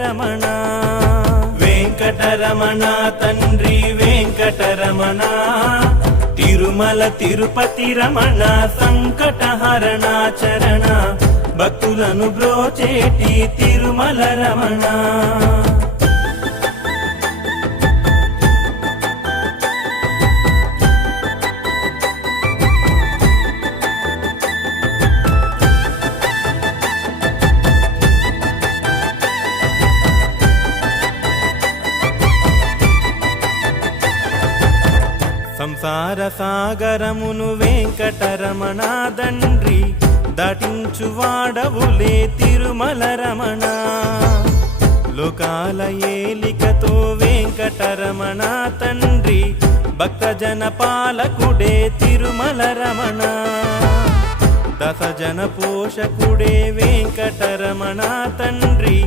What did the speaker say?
రమణ. వెంకటరమణ తండ్రి వెంకటరమణ, తిరుమల తిరుపతి రమణ, సంకటహరణ చరణ, భక్తులను బ్రోచేటి తిరుమల రమణ. సంసార సాగరమును వెంకటరమణ దండ్రి, దాటించువాడవులే తిరుమల రమణ. లోకాల ఏలికతో వెంకటరమణ తండ్రి, భక్తజన పాలకుడే తిరుమల రమణ. దశజన పోషకుడే వెంకటరమణ తండ్రి,